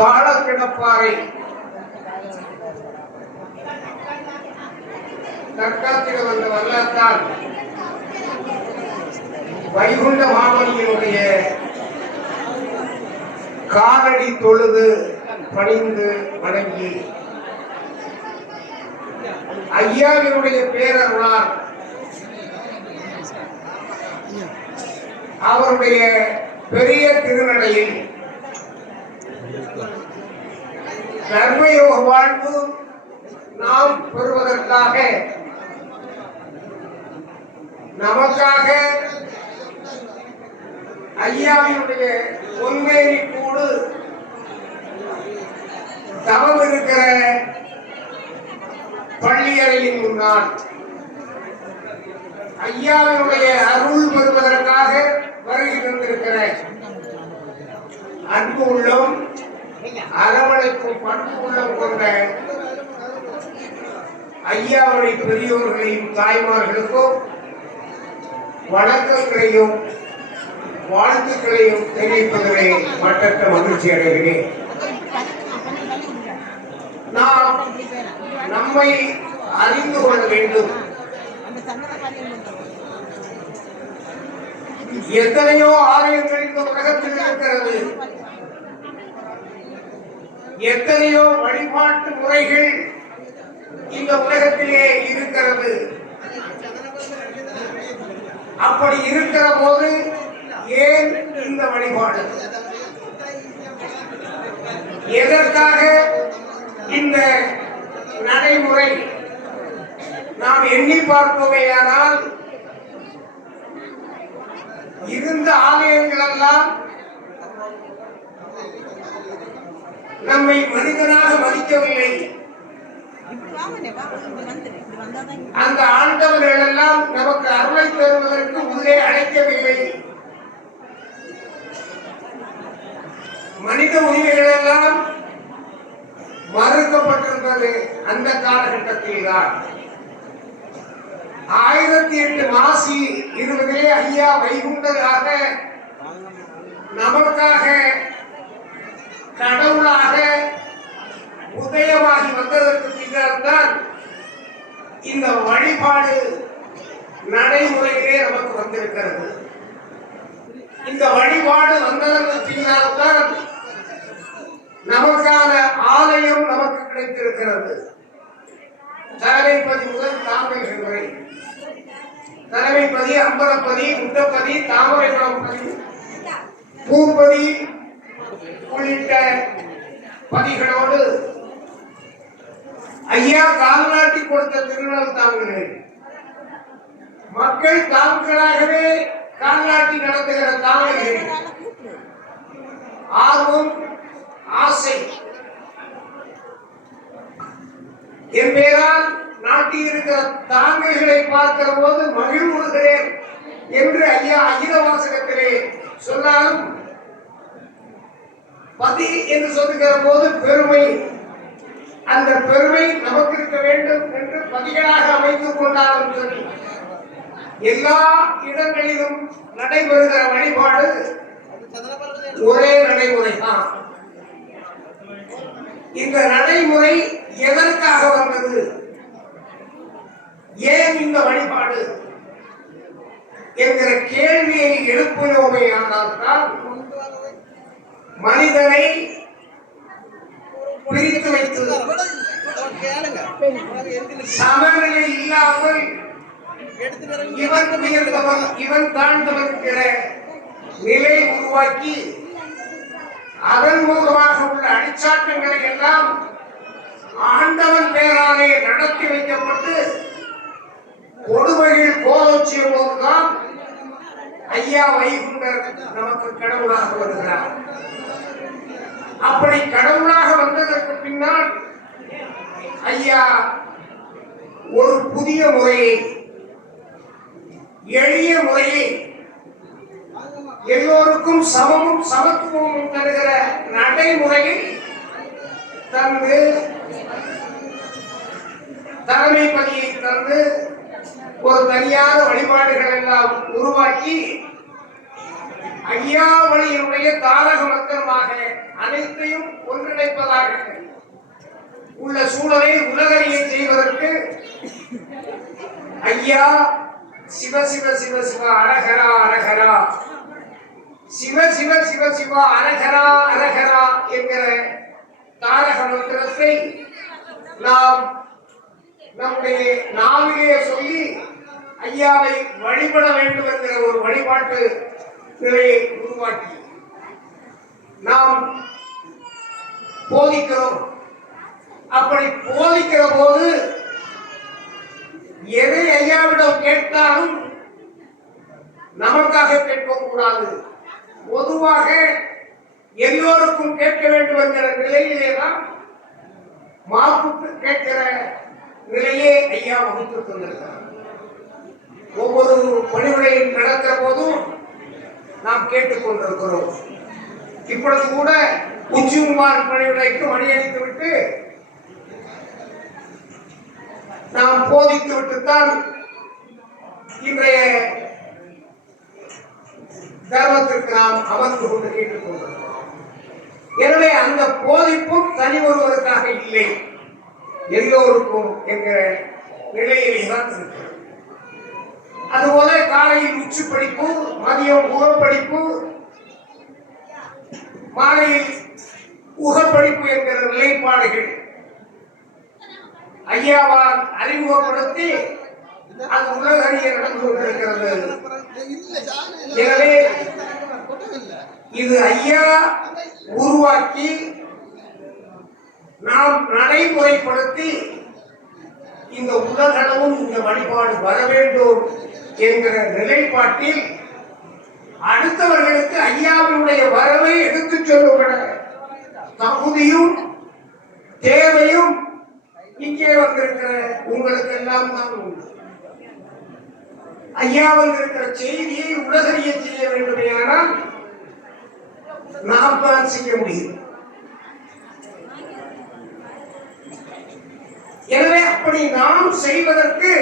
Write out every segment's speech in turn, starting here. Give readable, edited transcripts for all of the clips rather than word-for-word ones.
பாலக்கிடப்பாறை தற்காத்திட வந்த வரலாற்றால் வைகுண்ட மாமணியினுடைய காலடி தொழுது பணிந்து வணங்கி ஐயாவினுடைய பேரருளால் அவருடைய பெரிய திருநடையில் தர்மயோக வாழ்வு நாம் பெறுவதற்காக நமக்காக ஐயாவினுடைய பொன்மேனி கூடு தவம் இருக்கிற பள்ளியறையின் முன்னால் ஐயாவினுடைய அருள் பெறுவதற்காக வருகை தந்திருக்கிற அன்பு உள்ளம் அரவணைக்கும் பண்பு உள்ளம் கொண்ட ஐயாவுடைய பெரியோர்களையும் தாய்மார்களுக்கும் வணக்கங்களையும் வாழ்த்துக்களையும் தெரிவிப்பதிலே மட்டற்ற மகிழ்ச்சி அடைகிறேன். நாம் நம்மை அறிந்து கொள்ள வேண்டும். எத்தனையோ ஆலயங்கள் இந்த உலகத்தில் இருக்கிறது, எத்தனையோ வழிபாட்டு முறைகள் இந்த உலகத்திலே இருக்கிறது. அப்படி இருக்கிற போது ஏன் இந்த வழிபாடு? எதற்காக இந்த நடைமுறை? நாம் எண்ணி பார்ப்போமேயானால் இருந்த ஆலயங்கள் எல்லாம் நம்மை மனிதனாக மதிக்கவில்லை. அந்த ஆண்டவர்கள் எல்லாம் நமக்கு அருளை பெறுவதற்கு உள்ளே அழைக்கவில்லை. மனித உரிமைகள் எல்லாம் மறுக்கப்பட்டிருந்தது. அந்த காலகட்டத்தில் தான் 1008 மாசி 20 ஐயா வைகுண்டராக நமக்காக கடவுளாக உதயமாகி வந்ததற்கு பின்னர் தான் இந்த வழிபாடு நடைமுறையிலே நமக்கு வந்திருக்கிறது. இந்த வழிபாடு வந்ததற்கு பின்னால் தான் நமக்கான ஆலயம் நமக்கு கிடைத்திருக்கிறது. தலைமைப்பதி முதல் தாமரைகள் வரை, தலைமைப்பதி, அம்பலப்பதி, முட்டப்பதி, தாமரைக்குளம் பதி, பூப்பதி உள்ளிட்ட பதிகளோடு ஐயா கால்நாட்டி கொடுத்த திருநாள் தாங்குகிறேன். மக்கள் தாங்களாகவே கால்நாட்டி நடத்துகிற தாங்குகிறேன். ஆர்வம், ஆசை என் பேரால் நாட்டில் இருக்கிற தாங்கல்களை பார்க்கிற போது மகிழ்வுகிறேன் என்று ஐயா அகில வாசகத்திலே சொன்னாலும், பதி என்று சொல்லுகிற போது பெருமை, அந்த பெருமை நமக்கு இருக்க வேண்டும் என்று பதிகளாக அமைத்துக் கொண்டாலும் சரி, எல்லா இடங்களிலும் நடைபெறுகிற வழிபாடு ஒரே நடைமுறை தான். இந்த நடைமுறை எதற்காக வந்தது? ஏன் இந்த வழிபாடு என்கிற கேள்வியை எழுப்பினோமே ஆனால் தான் மனிதனை பிரித்து வைத்து சமநிலை இல்லாமல் இவன் உயர்ந்தவன் இவன் தாழ்ந்தவன் என்கிற நிலை உருவாக்கி அதன் மூலமாக உள்ள அடிச்சாட்டங்களை எல்லாம் ஆண்டவன் பேராலே நடத்தி வைக்கப்பட்டு கொடுமையில் கோலோச்சிய போதுதான் ஐயா வைகுண்டர் நமக்கு கடவுளாக வருகிறார். அப்படி கடவுளாக வந்ததற்கு பின்னால் ஐயா ஒரு புதிய முறையை, எளிய முறையை, எல்லோருக்கும் சமமும் சமத்துவமும் தருகிற நடைமுறையை தந்து, தலைமை பதியை தந்து, ஒரு தனியான வழிபாடுகள் எல்லாம் உருவாக்கி ஐயாவளியினுடைய தாரக மந்திரமாக அனைத்தையும் ஒன்றிணைப்பதாக உள்ள சூழலை உலகறிய செய்வதற்கு ஐயா சிவ சிவ சிவ சிவ அரகரா அரகரா, சிவ சிவ சிவ சிவ அரகரா அரகரா என்கிற தாரக மந்திரத்தை நாம் நம்முடைய நாவிலே சொல்லி ஐயாவை வழிபட வேண்டும் என்கிற ஒரு வழிபாட்டு நிலையை உருவாக்கி நாம் போதிக்கிறோம். அப்படி போதிக்கிற போது எதை ஐயாவிடம் கேட்டாலும் நமக்காக கேட்கக்கூடாது, பொதுவாக எல்லோருக்கும் கேட்க வேண்டும் என்கிற நிலையிலே தான் மாப்புக்கு கேட்கிற நிலையே ஐயா வகுத்து தந்திருக்கிறார். ஒவ்வொரு பணிவிடையும் நடக்கிற போதும் நாம் கேட்டுக்கொண்டிருக்கிறோம். இப்பொழுது கூட உச்சிகுமார் பணிவிடைக்கு மணியடித்து விட்டு நாம் போதித்து விட்டுத்தான் இன்றைய தர்மத்திற்கு நாம் அமர்ந்து கொண்டு கேட்டுக்கொண்டிருக்கிறோம். எனவே அந்த போதிப்பும் தனி ஒருவருக்காக இல்லை, எல்லோருக்கும் என்கிற நிலையிலே தான் இருக்கிறது. அதுபோல காலையில் உச்சி படிப்பு, மதியம் உகப்படிப்பு, மாலையில் உகப்படிப்பு என்கிற நிலைப்பாடுகள் ஐயாவால் அறிமுகப்படுத்தி அது உலகறிய நடந்து கொண்டிருக்கிறது. எனவே இது ஐயா உருவாக்கி நாம் நடைமுறைப்படுத்தி இந்த உலகளவும் இந்த வழிபாடு வர வேண்டும் என்கிற நிலைப்பாட்டில் அடுத்தவர்களுக்கு ஐயாவுடைய வரவை எடுத்துச் சொல்லுகிற தகுதியும் தேவையும் இங்கே வந்திருக்கிற உங்களுக்கு எல்லாம் தான் உண்டு. ஐயாவில் இருக்கிற செய்தியை உலகறிய செய்ய வேண்டுமானால் நாம் தான் செய்ய முடியும். எனவே அப்படி நாம் செய்வதற்கு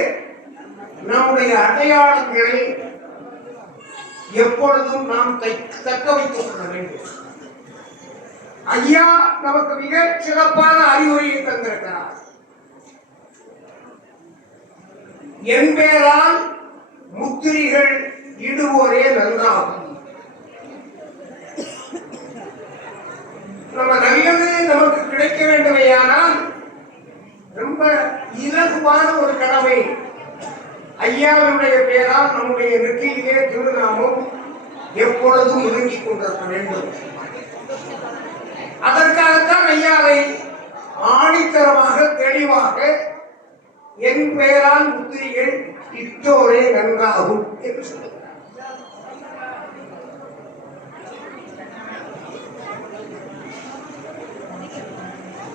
நம்முடைய அடையாளங்களை எப்பொழுதும் நாம் தக்க வைத்துக் கொள்ள வேண்டும். ஐயா நமக்கு மிக சிறப்பான அறிவுரையை தந்திருக்கிறார். என் பேரால் முத்திரிகள் இடுவோரே நன்றாகும். நம்ம நல்லது நமக்கு கிடைக்க வேண்டுமையானால் ரொம்ப இலகுவான ஒரு கடமை. ஐயாவுடைய பெயரால் நம்முடைய நெற்றியிலே திருநாமம் எப்பொழுதும் இறங்கிக் கொண்டிருக்க வேண்டும். அதற்காகத்தான் ஐயாவை ஆணித்தரமாக தெளிவாக என் பெயரால் முத்திரிகள் இட்டோரே நன்றாகும் என்று சொல்லுகிறார்.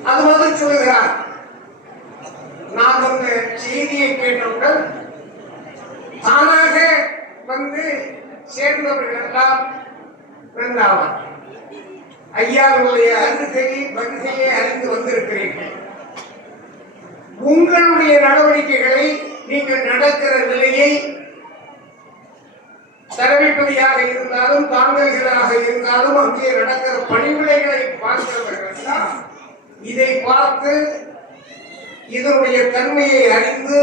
அது வந்து சொல்லுகிறார், நான் அந்த செய்தியை கேட்டவுடன் தானாக வந்து சேர்ந்தவர்கள் எல்லாம் நன்றாவார். ஐயாவுடைய வருகையை அறிந்து வந்திருக்கிறீர்கள். உங்களுடைய நடவடிக்கைகளை நீங்கள் நடக்கிற நிலையை தெரிவிப்பதாக இருந்தாலும் தாங்கல்களாக இருந்தாலும் அங்கே நடக்கிற பணிவிடைகளை பார்க்கிறவர்கள் தான் இதை பார்த்து இதனுடைய தன்மையை அறிந்து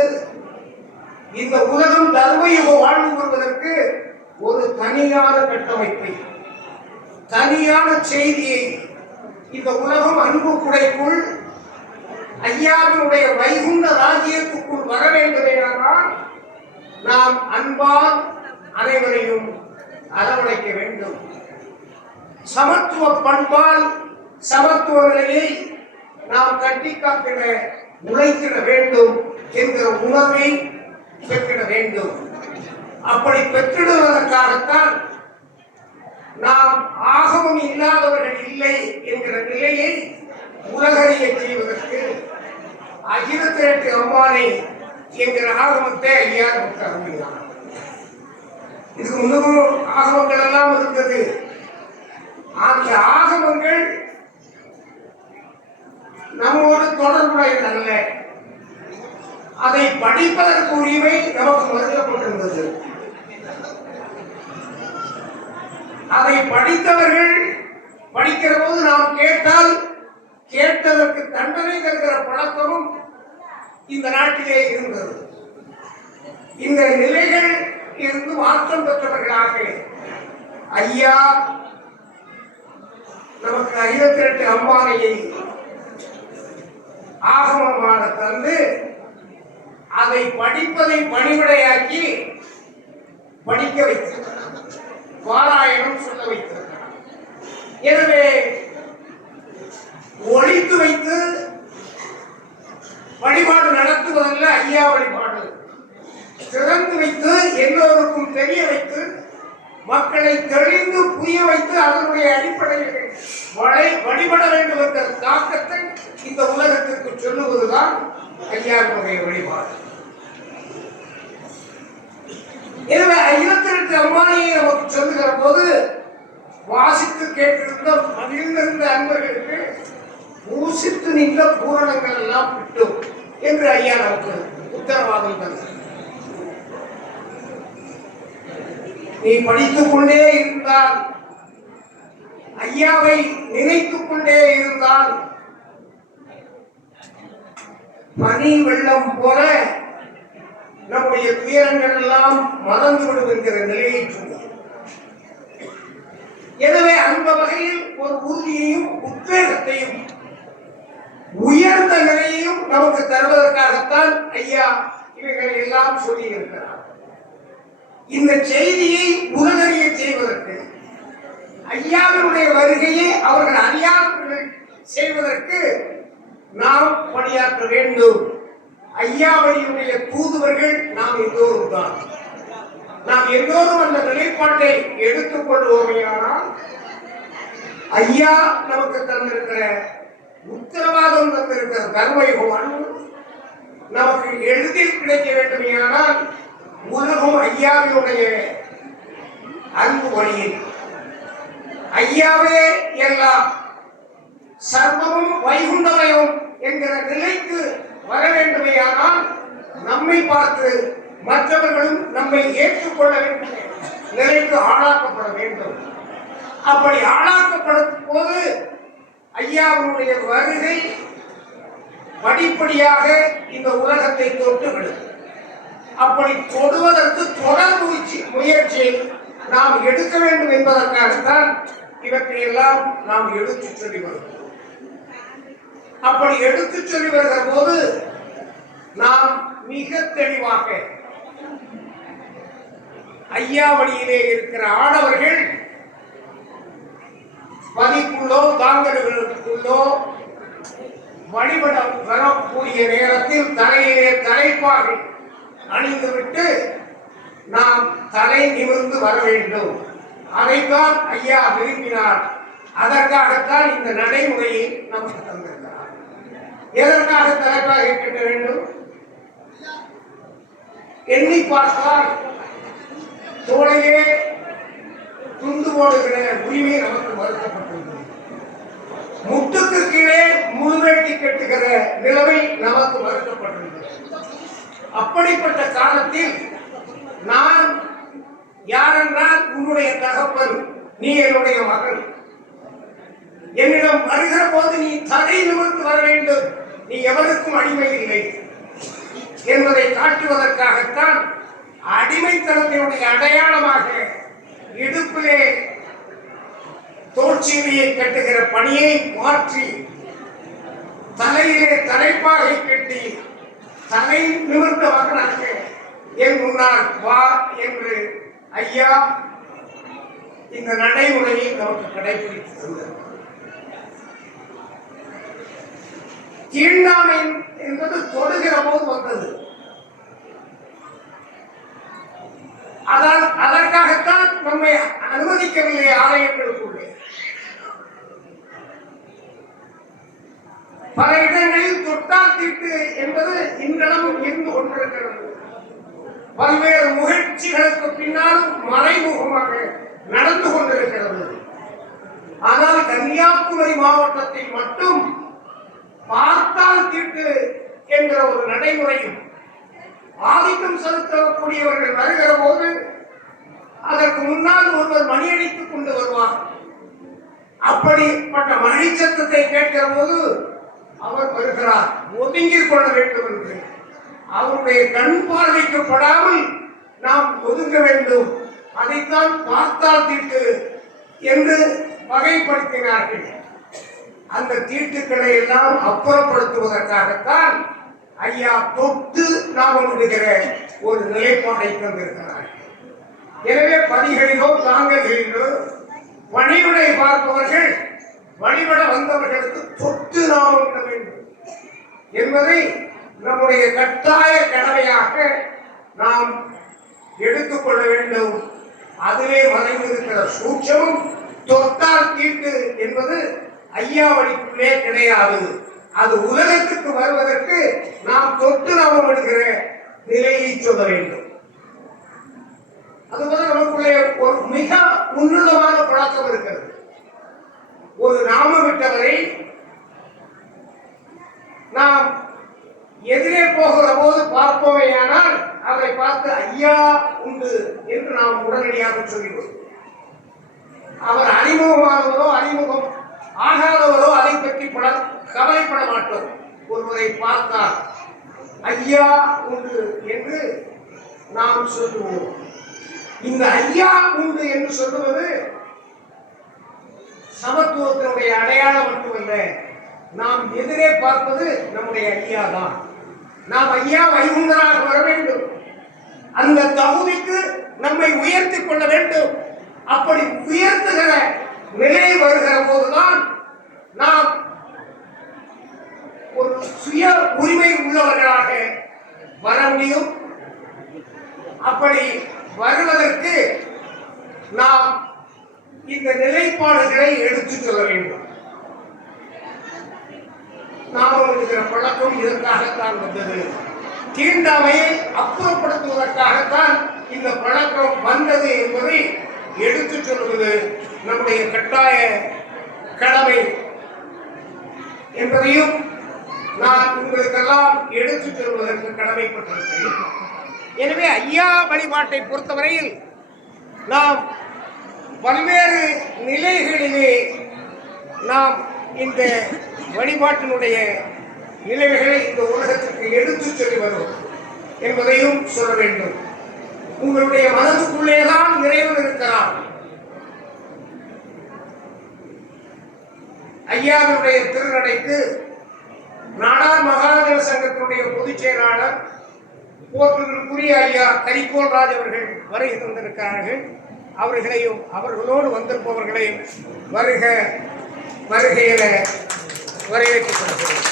இந்த உலகம் தர்மயுக வாழ்வு வருவதற்கு ஒரு தனியான கட்டமைப்பை, தனியான செய்தியை இந்த உலகம் அன்பு குடைக்குள் ஐயாவினுடைய வைகுண்ட ராஜ்யத்துக்குள் வர வேண்டுமானால் நாம் அன்பால் அனைவரையும் அரவணைக்க வேண்டும். சமத்துவ பண்பால் சமத்துவ நிலையை நாம் கட்டி காக்கிற உழைத்திட வேண்டும் என்கிற உணர்வை பெற்றிட வேண்டும். அப்படி பெற்றிடுவதற்காகத்தான் நாம் ஆகமம் இல்லாதவர்கள் இல்லை என்கிற நிலையை உலகறிய செய்வதற்கு அகில திரட்டு அம்பானை என்கிற ஆகமத்தை ஐயா நமக்கு அருமையார். இதுக்கு முன்னரும் ஆகமங்கள் எல்லாம் இருந்தது. அந்த ஆகமங்கள் நம்மோடு தொடர்புடையதல்ல. அதை படிப்பதற்கு உரிமை நமக்கு மறுக்கப்பட்டிருந்தது. அதை படித்தவர்கள் படிக்கிற போது நாம் கேட்டால் கேட்டதற்கு தண்டனை தருகிற பழக்கமும் இந்த நாட்டிலே இருந்தது. இந்த நிலைகள் இருந்து மாற்றம் பெற்றவர்களாக ஐயா நமக்கு 58 அம்பானையை ஆகமமாக தந்து அதை படிப்பதை பணிவிடையாக்கி படிக்க வைத்திருக்கிறார், பாராயணம் சொல்ல வைத்திருக்கிறார். எனவே ஒழித்து வைத்து வழிபாடு நடத்துவதல்ல ஐயா வழிபாடு, திறந்து வைத்து எல்லோருக்கும் தெரிய வைத்து மக்களை தெளிந்து புரிய வைத்து அதனுடைய அடிப்படையில் வழிபட வேண்டும் என்ற தாக்கத்தை இந்த உலகத்திற்கு சொல்லுவதுதான் ஐயாவுடைய வழிபாடு. எனவே 58 அம்பானியை நமக்கு சொல்லுகிற போது வாசித்து கேட்டிருந்த மகிழ்ந்திருந்த அன்பர்களுக்கு பூசித்து நின்ற பூரணங்கள் எல்லாம் விட்டும் என்று ஐயா நமக்கு உத்தரவாதம் தந்தார். நீ படித்துக் கொண்டே இருந்தால், ஐயாவை நினைத்துக் கொண்டே இருந்தால் பனி வெள்ளம் போல நம்முடைய துயரங்கள் எல்லாம் மறந்துவிடும் என்கிற நிலையை சொன்னார். எனவே அந்த வகையில் ஒரு உறுதியையும் உத்வேகத்தையும் உயர்ந்த நிலையையும் நமக்கு தருவதற்காகத்தான் ஐயா இவைகளை எல்லாம் சொல்லி இருக்கிறார். இந்த செய்தியை உலகறிய செய்வதற்கு, ஐயாவினுடைய வருகையை அவர்கள் அறியாதவர்கள் செய்வதற்கு நாம் பணியாற்ற வேண்டும். ஐயாவுடைய தூதுவர்கள் நாம் எல்லோரும் தான். நாம் எல்லோரும் அந்த நிலைப்பாட்டை எடுத்துக் கொள்வோமையானால் ஐயா நமக்கு தந்திருக்கிற உத்தரவாதம் தந்திருக்கிற தர்மயுகம் நமக்கு எளிதில் கிடைக்க வேண்டுமையானால் உலகம் ஐயாவினுடைய அன்பு வழியில் ஐயாவே எல்லாம் சர்வமும் வைகுண்டமயம் என்கிற நிலைக்கு வர வேண்டுமையானால் நம்மை பார்த்து மற்றவர்களும் நம்மை ஏற்றுக்கொள்ள வேண்டும் நிலைக்கு ஆளாக்கப்பட வேண்டும். அப்படி ஆளாக்கப்படும் போது ஐயாவுடைய வருகை படிப்படியாக இந்த உலகத்தை தொட்டுவிடும். அப்படி தொடுவதற்கு தொடர் முயற்சியை நாம் எடுக்க வேண்டும் என்பதற்காகத்தான் இவற்றையெல்லாம் நாம் எடுத்துச் சொல்லி வருகிறோம். அப்படி எடுத்துச் சொல்லி வருகிற போது நாம் மிக தெளிவாக ஐயா வழியிலே இருக்கிற ஆடவர்கள் பதிக்குள்ளோ தாங்கல்களுக்குள்ளோ வழிபட வரக்கூடிய நேரத்தில் தலையிலே தலைப்பாகை அணிந்துவிட்டு நாம் தலை நிமிர்ந்து வர வேண்டும். அதைத்தான் ஐயா விரும்பினார். அதற்காகத்தான் இந்த நடைமுறையை நமக்கு தந்திருக்கிறார். எதற்காக தலைப்பாகை கட்ட வேண்டும்? எண்ணி பார்த்தால் தோளையே துண்டு போடுகிற உரிமை நமக்கு மறுக்கப்பட்டுள்ளது. முட்டுக்கு கீழே முழுவேட்டி கட்டுகிற நிலைமை நமக்கு மறுக்கப்பட்டுள்ளது. அப்படிப்பட்ட காலத்தில் நான் யாரென்றால் உன்னுடைய தகப்பன், நீ என்னுடைய மகன். என்னிடம் வருகிற போது நீ தலை நிமிர்ந்து வர வேண்டும், நீ எவருக்கும் அடிமை இல்லை என்பதை காட்டுவதற்காகத்தான் அடிமைத்தனத்தினுடைய அடையாளமாக இடுப்பிலே தோற்சீவியை கட்டுகிற பணியை மாற்றி தலையிலே தலைப்பாகை கட்டி தலை நிமிர்ந்த மகனாக என் முன்னால் வா என்று ஐயா இந்த நடைமுறையை நமக்கு கடைபிடித்து தந்தார். தீண்டாமை என்பது தொடுகிற போது வந்தது. அதற்காகத்தான் நம்மை அனுமதிக்கவில்லை ஆலயங்களுக்குள்ளே. பல இடங்களில் தொட்டால் தீட்டு என்பது இன்றளவும் இருந்து கொண்டிருக்கிறது. பல்வேறு முயற்சிகளுக்கு பின்னாலும் மறைமுகமாக நடந்து கொண்டிருக்கிறது. ஆனால் கன்னியாகுமரி மாவட்டத்தில் மட்டும் பார்த்தால் தீட்டு என்கிற ஒரு நடைமுறையும் ஆதிக்கம் செலுத்தக்கூடியவர்கள் வருகிற போது அதற்கு முன்னால் ஒருவர் மணியடித்துக் கொண்டு வருவார். அப்படிப்பட்ட மணி சத்தத்தை கேட்கிற போது அவர் வருகிறார், ஒதுங்கிக் கொள்ள வேண்டும் என்று. அவருடைய கண் பார்வைக்கப்படாமல் நாம் ஒதுங்க வேண்டும். அதைத்தான் பார்த்தால் தீட்டு என்று வகைப்படுத்தினார்கள். அந்த தீட்டுக்களை எல்லாம் அப்புறப்படுத்துவதற்காகத்தான் ஐயா தொட்டு நாம் விடுகிற ஒரு நிலைப்பாடை தந்திருக்கிறார். எனவே பதிகளிலோ தாங்கல்களிலோ பணிவிடை பார்ப்பவர்கள் வழிபட வந்தவர்களுக்கு தொட்டு நாமம் விட வேண்டும் என்பதை நம்முடைய கட்டாய கடமையாக நாம் எடுத்துக்கொள்ள வேண்டும். அதிலே மறைந்திருக்கிற சூட்சமும் தொட்டால் தீட்டு என்பது ஐயா வழிக்குள்ளே கிடையாது. அது உலகத்துக்கு வருவதற்கு நாம் தொட்டு நாமம் விடுகிற நிலையை சொல்ல வேண்டும். அதுபோல நமக்குள்ளே ஒரு மிக உன்னதமான பழக்கம் இருக்கிறது. ஒரு நாமம் விட்டவரை நாம் எதிரே போகிற போது பார்ப்போமேயானால் அதை பார்த்து ஐயா உண்டு என்று நாம் உடனடியாக சொல்லிவிடுவோம். அவர் அறிமுகமானவரோ அறிமுகம் ஆகாதவரோ அதை பற்றி கவலைப்பட மாட்டோம். ஒருவரை பார்த்தால் ஐயா உண்டு என்று நாம் சொல்லுவோம். இந்த ஐயா உண்டு என்று சொல்லுவது சமத்துவத்தினுடைய அடையாளம் மட்டுமல்ல. நாம் எதிரே பார்ப்பது நம்முடைய ஐயா தான். நாம் ஐயா வைகுண்டராக வர வேண்டும். அந்த தகுதிக்கு நம்மை உயர்த்திக் கொள்ள வேண்டும். அப்படி உயர்த்துகிற நிலை வருகிற போதுதான் நாம் ஒரு சுய உரிமை உள்ளவர்களாக வர முடியும். அப்படி வருவதற்கு நாம் இந்த நிலைப்பாடுகளை எடுத்து சொல்ல வேண்டும். நாம் இருக்கிற பழக்கம் இதற்காகத்தான் வந்தது. தீண்டாமையை அப்புறப்படுத்துவதற்காகத்தான் இந்த பழக்கம் வந்தது என்பதை எடுத்து சொல்வது நம்முடைய கட்டாய கடமை என்பதையும் நான் உங்களுக்கெல்லாம் எடுத்து சொல்வதற்கு கடமைப்பட்டிருக்கிறேன். எனவே ஐயா வழிபாட்டை பொறுத்தவரையில் நாம் பல்வேறு நிலைகளிலே நாம் இந்த வழிபாட்டினுடைய நிலைமைகளை இந்த உலகத்திற்கு எடுத்து சொல்லி வரும் என்பதையும் சொல்ல வேண்டும். உங்களுடைய மனதுக்குள்ளேதான் இறைவன் இருக்கிறார். ஐயாவுடைய திருநடைக்கு நாடார் மகாஜன சங்கத்தினுடைய பொதுச் செயலாளர் போற்றுதலுக்குரிய ஐயா கரிகோல் ராஜ் அவர்கள் வருகை தந்திருக்கிறார்கள். அவர்களையும் அவர்களோடு வந்திருப்பவர்களையும் வருக வருகையில வரவேற்கப்படுகிறோம்.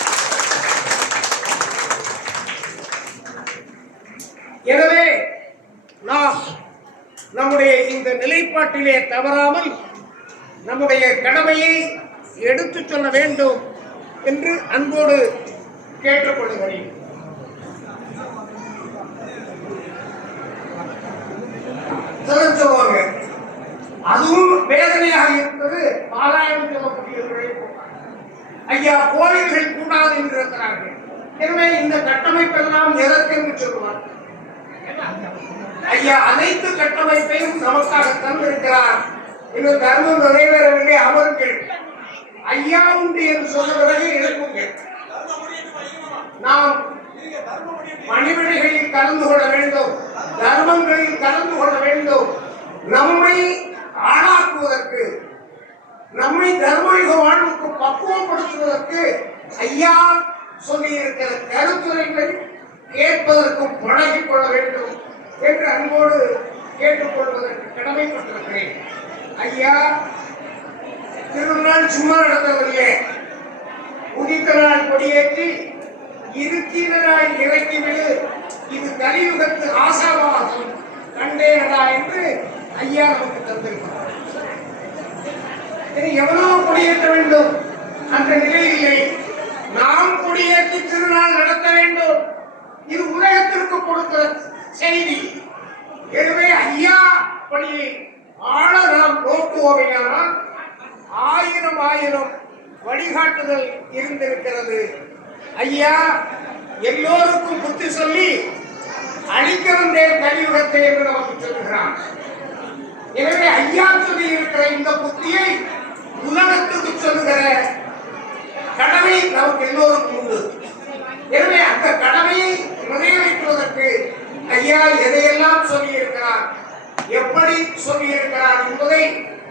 எனவே நாம் நம்முடைய இந்த நிலைப்பாட்டிலே தவறாமல் நம்முடைய கடமையை எடுத்து சொல்ல வேண்டும் என்று அன்போடு கேட்டுக்கொள்கிறேன். சொல்லுவாங்க, அதுவும் வேதனையாக இருப்பது பாலாயம் சொல்லக்கூடியவர்களே. ஐயா கோயில்கள் கூடாது என்று இருக்கிறார்கள். எனவே இந்த கட்டமைப்பெல்லாம் எதற்கென்று சொல்லுவார். ஐயா அனைத்து கட்டமைப்பையும் நமக்காக தந்திருக்கிறார். இந்த தர்மம் நிறைவேறவில்லை, அமருங்கள். ஐயா உண்டு என்று சொன்ன பிறகு எழுப்புங்கள். நாம் பணிவிடைகளில் கலந்து கொள்ள வேண்டும், தர்மங்களில் கலந்து கொள்ள வேண்டும். நம்மை ஆளாக்குவதற்கு, நம்மை தர்மயுக வாழ்வுக்கு பக்குவப்படுத்துவதற்கு ஐயா சொல்லி இருக்கிற கருத்துரைகளை கேட்பதற்கும் பழகிக் கொள்ள வேண்டும் என்று அன்போடு கேட்டுக்கொள்வதற்கு கடமைப்பட்டிருக்கிறேன். ஐயா திருநாள் சும்மா நடத்தவில்லை. உதித்த நாள் கொடியேற்றி இருக்கின நாள் இறக்கிவிடு, இது கலியுகத்து ஆசாவாசம் கண்டேனடா என்று ஐயா நமக்கு தந்திருக்கிறார். எவ்வளவு கொடியேற்ற வேண்டும் அந்த நிலை இல்லை. நாம் கொடியேற்றி திருநாள் நடத்த வேண்டும். இது உலகத்திற்கு கொடுக்கிற செய்தி. எனவே ஐயா பணியை ஆழ நாம் நோக்குவோமையானால் ஆயிரம் ஆயிரம் வழிகாட்டுதல் இருந்திருக்கிறது. ஐயா எல்லோருக்கும் புத்தி சொல்லி அழிக்க வந்தேன் கலியுகத்தை என்று நமக்கு சொல்லுகிறான். எனவே ஐயா சொல்லி இருக்கிற இந்த புத்தியை உலகத்துக்கு சொல்லுகிற கடமை நமக்கு எல்லோருக்கும் உண்டு. எனவே அந்த கடமையை நிறைவேற்றுவதற்கு ஐயா எதையெல்லாம் சொல்லி இருக்கிறார், எப்படி சொல்லி இருக்கிறார் என்பதை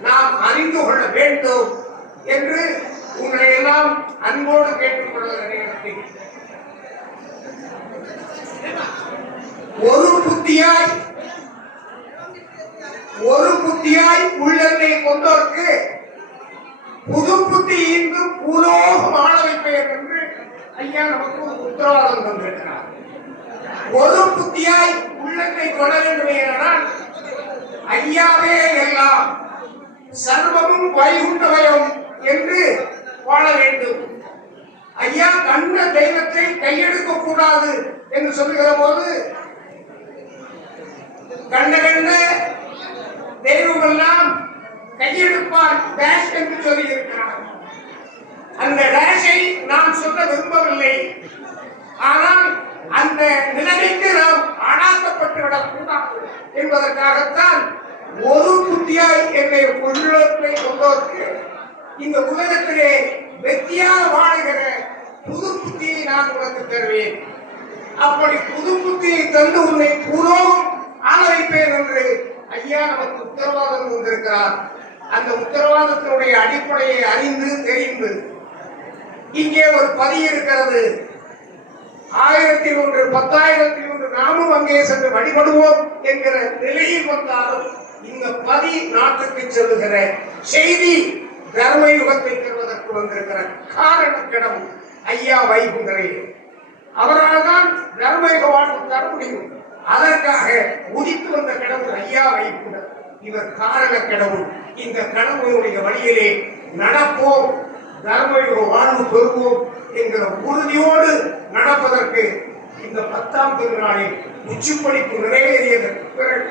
நாம் அறிந்து கொள்ள வேண்டும் என்று உங்களை எல்லாம் அன்போடு கேட்டுக்கொள்கிற நேரத்தில் ஒரு புத்தியாய் உள்ளத்தை கொண்டோருக்கு புது புத்தி இன்று பூலோகம் ஆள வைப்பேன் என்று ஐயா நமக்கு உத்தரவாதம் தந்திருக்கிறார். ஒரு புத்தியாய் உள்ளத்தை கொள்ள வேண்டும் என்றால் ஐயாவே எல்லாம் சர்வமும் வைகுண்டமயம் என்று வாழ வேண்டும். ஐயா கண்ட தெய்வத்தை கையெடுக்க கூடாது என்று சொல்லுகிற போது கண்ட தெய்வம் எல்லாம் கையெடுப்பான் டேஷ் என்று சொல்லி இருக்கிறார். அந்த டேஷை நான் சொல்ல விரும்பவில்லை. ஆனால் அந்த நிலைமைக்கு நாம் ஆளாக்கப்பட்டு விடக்கூடாது என்பதற்காகத்தான் ஒரு புத்தியாய் என்னை உள்ளத்தை கொண்டோருக்கு இந்த உலகத்திலே வெற்றியாக வாழுகிற புது புத்தியை நான் உனக்கு தருவேன். அப்படி புது புத்தியை தந்து உன்னை பூர்வம் ஆள வைப்பேன் என்று ஐயா நமக்கு உத்தரவாதம் வந்திருக்கிறார். அந்த உத்தரவாதத்தினுடைய அடிப்படையை அறிந்து தெரிந்து இங்கே ஒரு பதி இருக்கிறது. 1001 10,001 நாமும் அங்கே சென்று வழிபடுவோம் என்கிற நிலையில் வந்தாலும் இந்த பதி நாட்டுக்கு செல்லுகிற செய்தி தர்ம யுகத்தை பெறுவதற்கு வந்திருக்கிற காரணக்கிடம் ஐயா வைகுண்டரே. அவரால் தான் தர்மயுக வாழ்வு தர முடியும். அதற்காக உதித்து வந்த கடவுள் ஐயா வைகுண்டர். இவர் காரண கடவுள். இந்த கடவுளுடைய வழியிலே நடப்போம், தர்மயுக வாழ்வு பெறுவோம் என்கிற உறுதியோடு நடப்பதற்கு இந்த 10ஆம் திருநாளில் உச்சிப்படிப்பு நிறைவேறியதற்கு பிறகு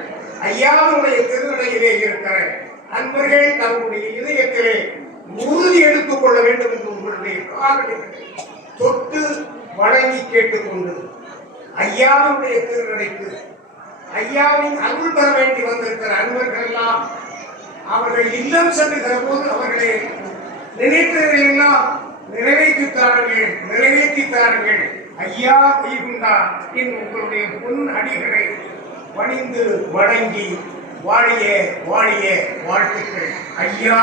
ஐயாவுடைய திருநடையிலே இருக்கிற அன்பர்கள் தங்களுடைய இதயத்திலே உறுதி எடுத்துக் கொள்ள வேண்டும் என்று உங்களுடைய காரணங்களை தொட்டு வணங்கி கேட்டுக்கொண்டு ஐயாவுடைய திருநடைக்கு ஐயாவின் அருள் பெற வேண்டி வந்திருக்கிற அன்பர்கள் எல்லாம் அவர்கள் இல்லம் சென்றுகிற போது அவர்களை நினைத்ததையெல்லாம் நிறைவேற்றி தாருங்கள். ஐயா வைகுண்டா என் உங்களுடைய பொன் அடிகளை பணிந்து வணங்கி வாழிய வாழ்த்துக்கள். ஐயா.